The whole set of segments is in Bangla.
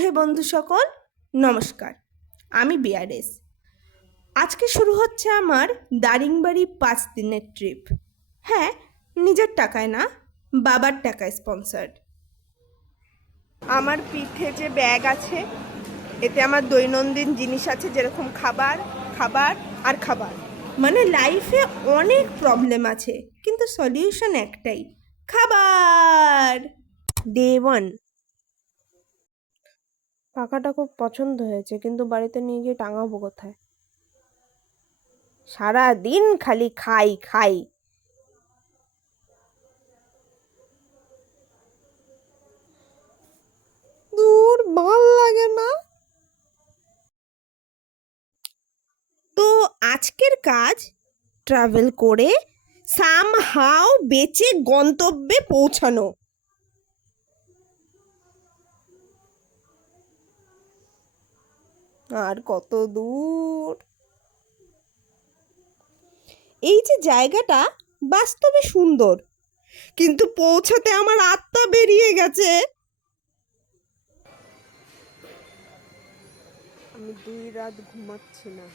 হে বন্ধু সকল, নমস্কার। আমি বিয়ারেস। আজকে শুরু হচ্ছে আমার দারিংবাড়ি 5 দিনের ট্রিপ। হ্যাঁ, নিজের টাকায় না, বাবার টাকায় স্পন্সার্ড। আমার পিঠে যে ব্যাগ আছে, এতে আমার দৈনন্দিন জিনিস আছে, যেরকম খাবার খাবার আর খাবার। মানে লাইফে অনেক প্রবলেম আছে, কিন্তু সলিউশন একটাই, খাবার। ডে 1। পাখাটা খুব পছন্দ হয়েছে, কিন্তু বাড়িতে নিয়ে গিয়ে টাঙাবো কোথায়? সারা দিন খালি খাই খাই। দূর, ভাল লাগে না। তো আজকের কাজ ট্রাভেল করে সামহাও বেঁচে গন্তব্যে পৌঁছানো। আর কত দূর! এই যে জায়গাটা বাস্তবে সুন্দর, কিন্তু পৌঁছাতে আমার আত্মা বেরিয়ে গেছে। আমি 2 রাত ঘুমাচ্ছি না।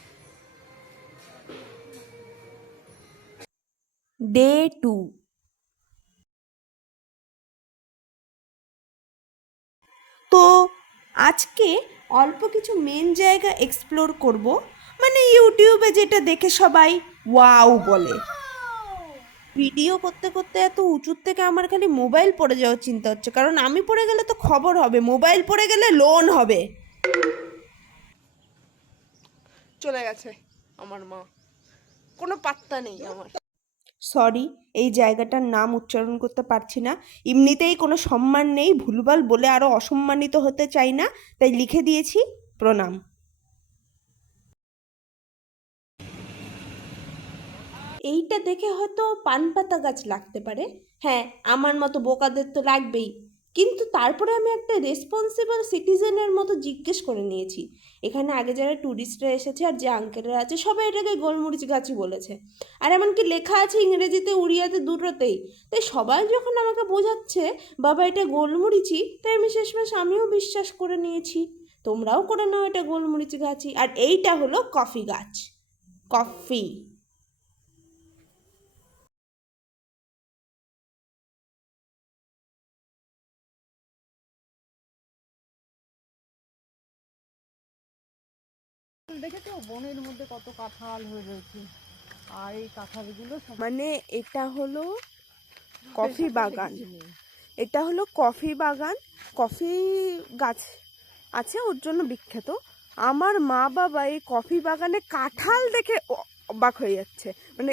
ডে 2। তো আজকে অল্প কিছু মেন জায়গা এক্সপ্লোর করব, মানে ইউটিউবে যেটা দেখে সবাই ওয়াও বলে। ভিডিও করতে করতে এত উঁচুর থেকে আমার খালি মোবাইল পড়ে যাওয়ার চিন্তা হচ্ছে, কারণ আমি পড়ে গেলে তো খবর হবে, মোবাইল পড়ে গেলে লোন হবে। চলে গেছে আমার মা, কোনো পাত্তা নেই আমার। সরি, এই জায়গাটার নাম উচ্চারণ করতে পারছি না। এমনিতেই কোনো সম্মান নেই, ভুলভাল বলে আরও অসম্মানিত হতে চাই না, তাই লিখে দিয়েছি প্রণাম। এইটা দেখে হয়তো পান পাতা গাছ লাগতে পারে, হ্যাঁ আমার মতো বোকাদের তো লাগবেই, কিন্তু তারপরে আমি একটা রেসপন্সিবল সিটিজেনের মতো জিজ্ঞেস করে নিয়েছি। এখানে আগে যারা ট্যুরিস্টরা এসেছে আর যে আঙ্কেলরা আছে, সবাই এটাকে গোলমরিচ গাছই বলেছে, আর এমনকি লেখা আছে ইংরেজিতে উড়িয়াতে দুটোতেই। তাই সবাই যখন আমাকে বোঝাচ্ছে বাবা এটা গোলমরিচই, তাই আমি শেষমেশ আমিও বিশ্বাস করে নিয়েছি। তোমরাও করে নাও এটা গোলমরিচ গাছই। আর এইটা হলো কফি গাছ, কফি। দেখেছো বনের মধ্যে কত কাঁঠাল হয়ে রয়েছে, আর এই কাঁঠালগুলো মানে এটা হলো কফি বাগান, এটা হলো কফি বাগান। কফি গাছ আছে, ওর জন্য বিখ্যাত। আমার মা বাবা এই কফি বাগানে কাঁঠাল দেখে অবাক হয়ে যাচ্ছে। মানে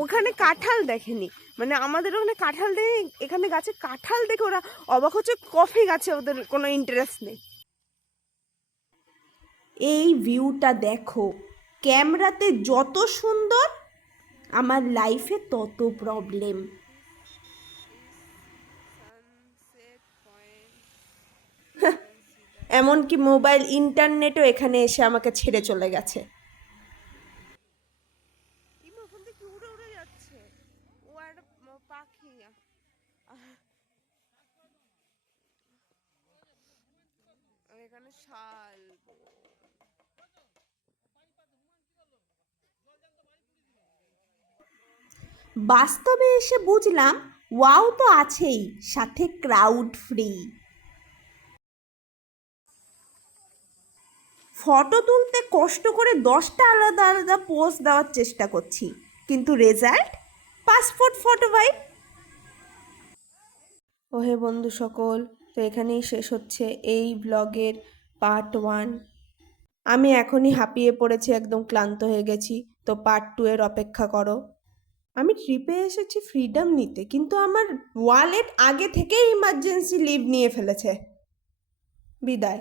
ওখানে কাঁঠাল দেখেনি, মানে আমাদের ওখানে কাঁঠাল দেখে, এখানে গাছে কাঁঠাল দেখে ওরা অবাক হচ্ছে, কফি গাছে ওদের কোনো ইন্টারেস্ট নেই। এই ভিউটা দেখো, ক্যামেরাতে যত সুন্দর, আমার লাইফে তত প্রবলেম। এমনকি মোবাইল ইন্টারনেটও এখানে এসে আমাকে ছেড়ে চলে গেছে। উড়ে উড়ে যাচ্ছে ও, আর পাখি। এখানে শাল। বাস্তবে এসে বুঝলাম ওয়াও তো আছেই, সাথে ক্রাউড ফ্রি। ফটো তুলতে কষ্ট করে 10টা আলাদা আলাদা পোজ দেওয়ার চেষ্টা করছি, কিন্তু রেজাল্ট পাসপোর্ট ফটো ভাই। ওহে বন্ধু সকল, তো এখানেই শেষ হচ্ছে এই ব্লগের পার্ট 1। আমি এখনই হাঁপিয়ে পড়েছি, একদম ক্লান্ত হয়ে গেছি, তো পার্ট 2 এর অপেক্ষা করো। আমি ট্রিপে এসেছি ফ্রিডম নিতে, কিন্তু আমার ওয়ালেট আগে থেকেই ইমার্জেন্সি লিভ নিয়ে ফেলেছে। বিদায়।